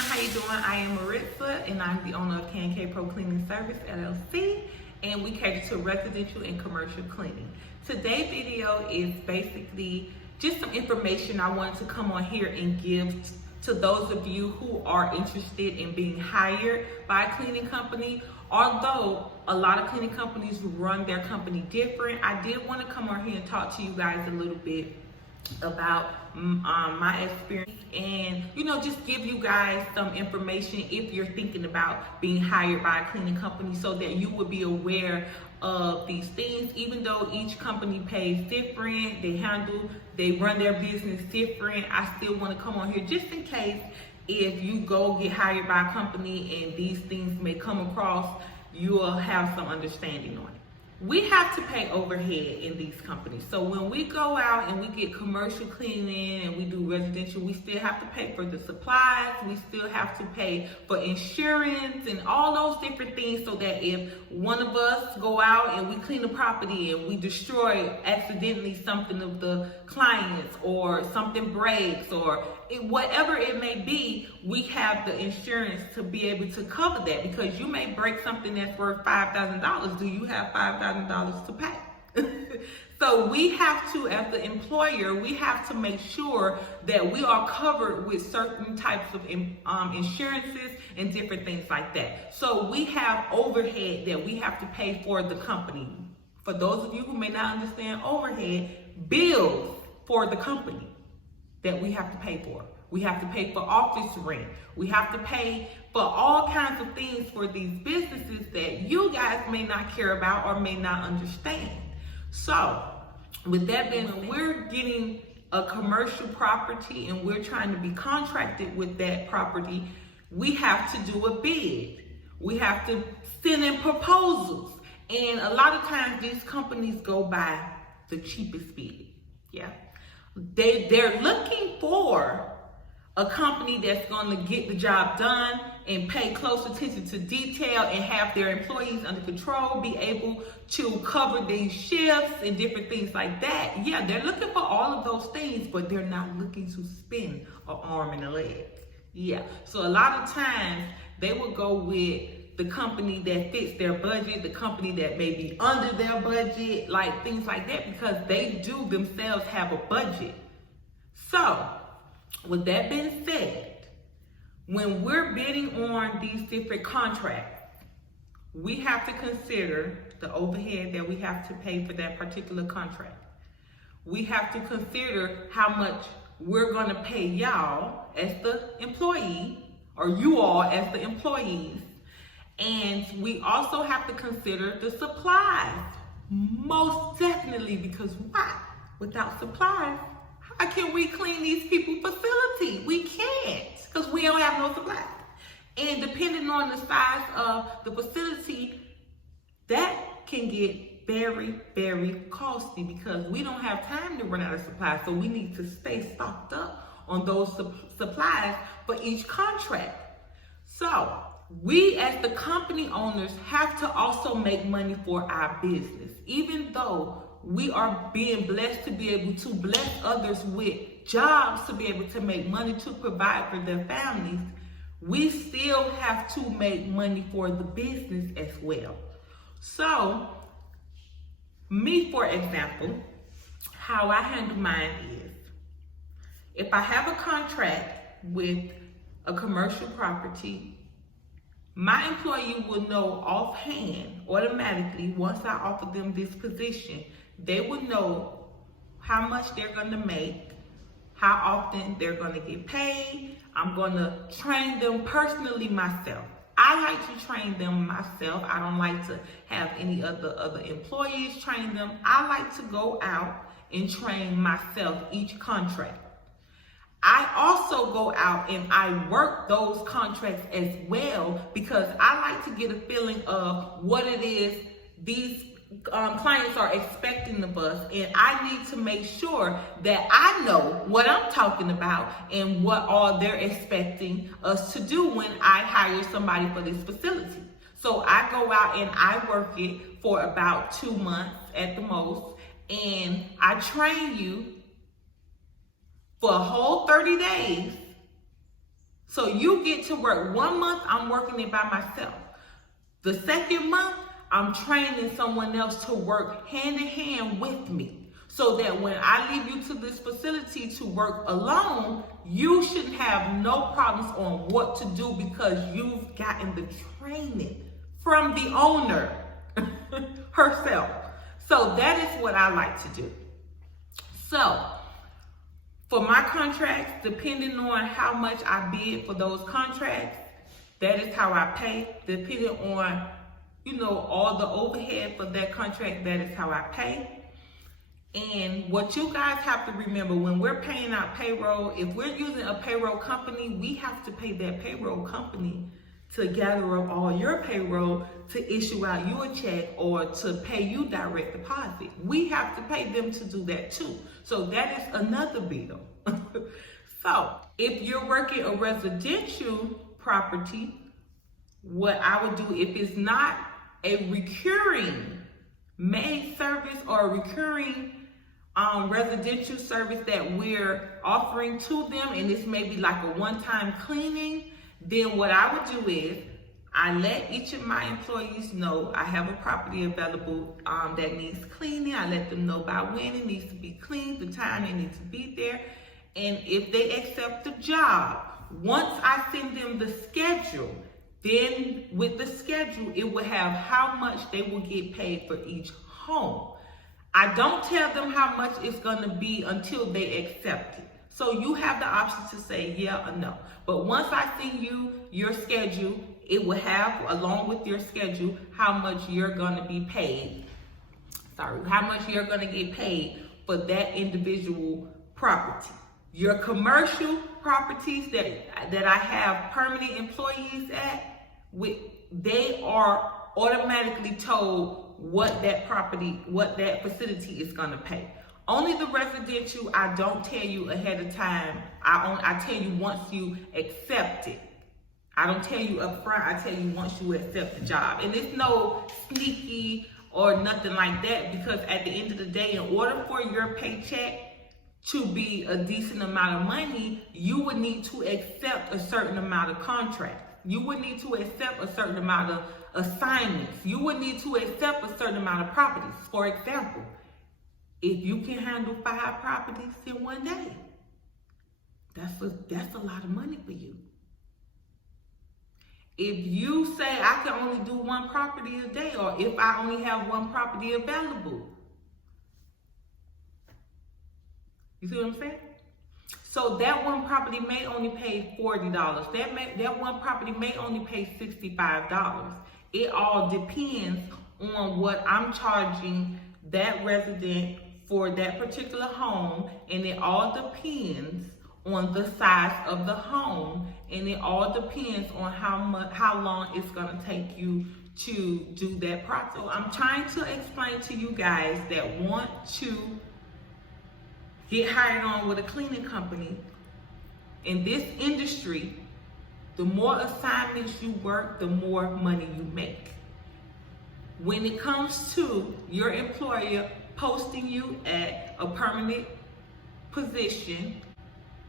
how you doing? I am Maritza and I'm the owner of K&K Pro Cleaning Service LLC, and we cater to residential and commercial cleaning. Today's video is basically just some information I wanted to come on here and give to those of you who are interested in being hired by a cleaning company. Although a lot of cleaning companies run their company different, I did want to come on here and talk to you guys a little bit about my experience and just give you guys some information if you're thinking about being hired by a cleaning company, so that you would be aware of these things. Even though each company pays different, they run their business different, I still want to come on here just in case if you go get hired by a company and these things may come across, you'll have some understanding on it. We have to pay overhead in these companies. So when we go out and we get commercial cleaning and we do residential, we still have to pay for the supplies, we still have to pay for insurance and all those different things, so that if one of us go out and we clean the property and we destroy accidentally something of the clients, or something breaks, or whatever it may be, we have the insurance to be able to cover that, because you may break something that's worth $5,000. Do you have $5,000 to pay? So we have to, as the employer, we have to make sure that we are covered with certain types of insurances and different things like that. So we have overhead that we have to pay for the company. For those of you who may not understand overhead, bills for the company that we have to pay for. We have to pay for office rent. We have to pay for all kinds of things for these businesses that you guys may not care about or may not understand. So with that being, when we're getting a commercial property and we're trying to be contracted with that property, we have to do a bid. We have to send in proposals. And a lot of times these companies go by the cheapest bid. Yeah. They're looking for a company that's going to get the job done and pay close attention to detail and have their employees under control, be able to cover these shifts and different things like that. Yeah, they're looking for all of those things, but they're not looking to spend an arm and a leg. Yeah, so a lot of times they will go with the company that fits their budget, the company that may be under their budget, like things like that, because they do themselves have a budget. So, with that being said, when we're bidding on these different contracts, we have to consider the overhead that we have to pay for that particular contract. We have to consider how much we're gonna pay y'all as the employee, or you all as the employees. And we also have to consider the supplies, most definitely, because why? Without supplies, how can we clean these people's facility? We can't, because we don't have no supplies. And depending on the size of the facility, that can get very, very costly, because we don't have time to run out of supplies. So we need to stay stocked up on those supplies for each contract. So we as the company owners have to also make money for our business. Even though we are being blessed to be able to bless others with jobs to be able to make money to provide for their families, we still have to make money for the business as well. So me, for example, how I handle mine is, if I have a contract with a commercial property, my employee will know offhand, automatically, once I offer them this position, they will know how much they're going to make, how often they're going to get paid. I'm going to train them personally myself. I like to train them myself. I don't like to have any other employees train them. I like to go out and train myself each contract. I also go out and I work those contracts as well, because I like to get a feeling of what it is these clients are expecting of us, and I need to make sure that I know what I'm talking about and what all they're expecting us to do when I hire somebody for this facility. So I go out and I work it for about 2 months at the most, and I train you for a whole 30 days So you get to work 1 month, I'm working it by myself. The second month, I'm training someone else to work hand in hand with me, so that when I leave you to this facility to work alone, you shouldn't have no problems on what to do because you've gotten the training from the owner herself. So that is what I like to do. So for my contracts, depending on how much I bid for those contracts, that is how I pay. Depending on, all the overhead for that contract, that is how I pay. And what you guys have to remember, when we're paying out payroll, if we're using a payroll company, we have to pay that payroll company to gather up all your payroll to issue out you a check or to pay you direct deposit. We have to pay them to do that too. So that is another bill. So if you're working a residential property, what I would do, if it's not a recurring maid service or a recurring residential service that we're offering to them, and this may be like a one-time cleaning, then what I would do is I let each of my employees know I have a property available that needs cleaning. I let them know by when it needs to be cleaned, the time it needs to be there. And if they accept the job, once I send them the schedule, then with the schedule, it will have how much they will get paid for each home. I don't tell them how much it's going to be until they accept it. So you have the option to say yeah or no. But once I send you your schedule, it will have, along with your schedule, how much you're going to be paid. How much you're going to get paid for that individual property. Your commercial properties that I have permanent employees at, they are automatically told what that facility is going to pay. Only the residential, I don't tell you ahead of time. I tell you once you accept it. I don't tell you up front. I tell you once you accept the job. And it's no sneaky or nothing like that, because at the end of the day, in order for your paycheck to be a decent amount of money, you would need to accept a certain amount of contracts. You would need to accept a certain amount of assignments. You would need to accept a certain amount of properties. For example, if you can handle 5 properties in one day, that's a lot of money for you. If you say I can only do 1 property a day, or if I only have 1 property available, you see what I'm saying? So that 1 property may only pay $40. That 1 property may only pay $65. It all depends on what I'm charging that resident for that particular home, and it all depends on the size of the home, and it all depends on how long it's going to take you to do that process. So I'm trying to explain to you guys that want to get hired on with a cleaning company. In this industry, the more assignments you work, the more money you make. When it comes to your employer posting you at a permanent position,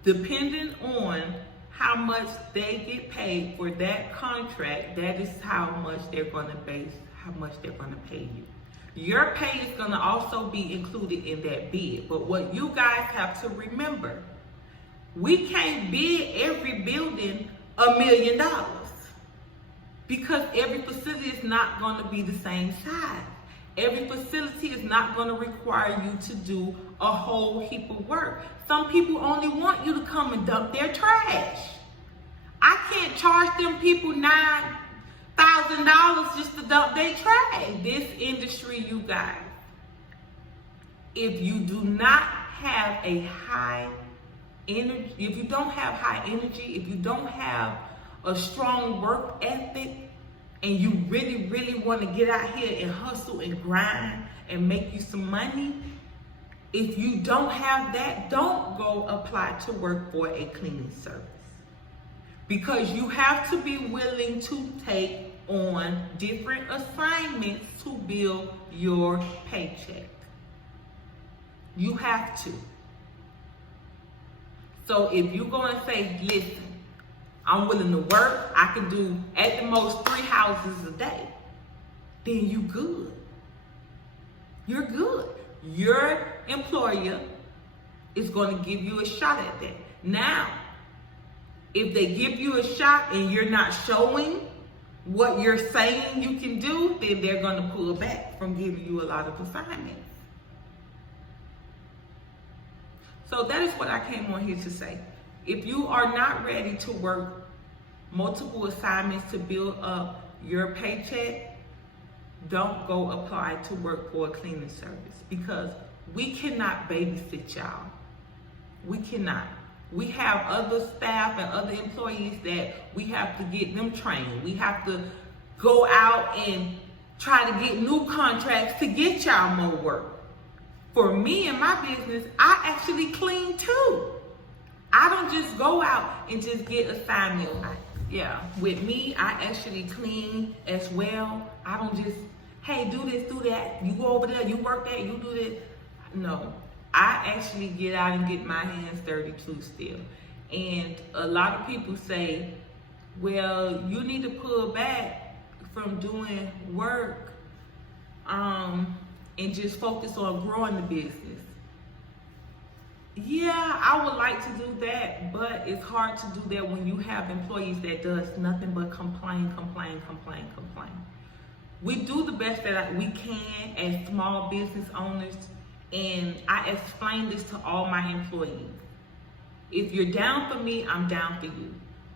depending on how much they get paid for that contract, that is how much they're going to pay you. Your pay is going to also be included in that bid. But what you guys have to remember, we can't bid every building $1 million, because every facility is not going to be the same size. Every facility is not going to require you to do a whole heap of work. Some people only want you to come and dump their trash. I can't charge them people $9,000 just to dump their trash. This industry, you guys, if you do not have a high energy, if you don't have high energy, if you don't have a strong work ethic, and you really, really want to get out here and hustle and grind and make you some money, if you don't have that, don't go apply to work for a cleaning service. Because you have to be willing to take on different assignments to build your paycheck. You have to. So if you go and say, listen, I'm willing to work, I can do at the most 3 houses a day, then you good. You're good. Your employer is going to give you a shot at that. Now, if they give you a shot and you're not showing what you're saying you can do, then they're going to pull back from giving you a lot of assignments. So that is what I came on here to say. If you are not ready to work multiple assignments to build up your paycheck, don't go apply to work for a cleaning service, because we cannot babysit y'all. We cannot. We have other staff and other employees that we have to get them trained. We have to go out and try to get new contracts to get y'all more work. For me and my business, I actually clean too. I don't just go out and just get assignments. Yeah, with me, I actually clean as well. I don't just, hey, do this, do that. You go over there, you work that, you do this. No, I actually get out and get my hands dirty too still. And a lot of people say, well, you need to pull back from doing work and just focus on growing the business. Yeah, I would like to do that, but it's hard to do that when you have employees that does nothing but complain. We do the best that we can as small business owners, and I explain this to all my employees. If you're down for me, I'm down for you.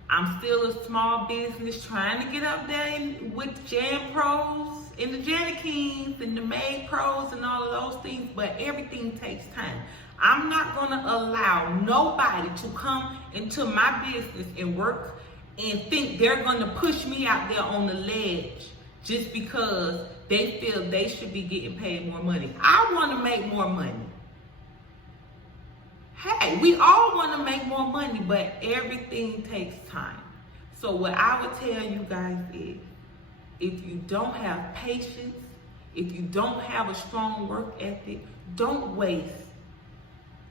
I'm still a small business trying to get up there with Jan Pros and the Janet Kings and the Maid Pros and all of those things, but everything takes time. I'm not going to allow nobody to come into my business and work and think they're going to push me out there on the ledge just because they feel they should be getting paid more money. I want to make more money. Hey, we all want to make more money, but everything takes time. So what I would tell you guys is, if you don't have patience, if you don't have a strong work ethic, don't waste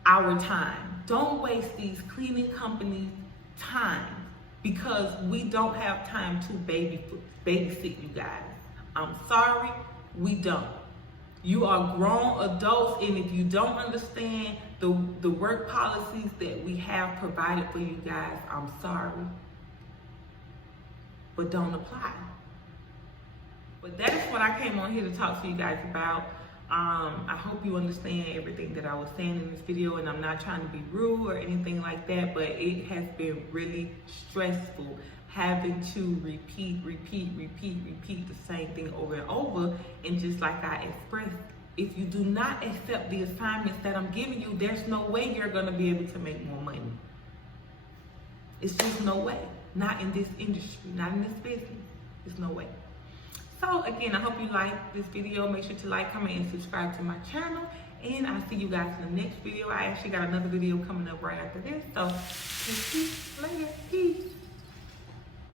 our time. Don't waste these cleaning companies' time, because we don't have time to babysit you guys. I'm sorry, we don't. You are grown adults, and if you don't understand the work policies that we have provided for you guys, I'm sorry, but don't apply. But that is what I came on here to talk to you guys about. I hope you understand everything that I was saying in this video, and I'm not trying to be rude or anything like that, but it has been really stressful having to repeat the same thing over and over. And just like I expressed, if you do not accept the assignments that I'm giving you, there's no way you're going to be able to make more money. It's just no way. Not in this industry, not in this business. There's no way. So again, I hope you like this video. Make sure to like, comment, and subscribe to my channel. And I'll see you guys in the next video. I actually got another video coming up right after this. So, peace later. Peace.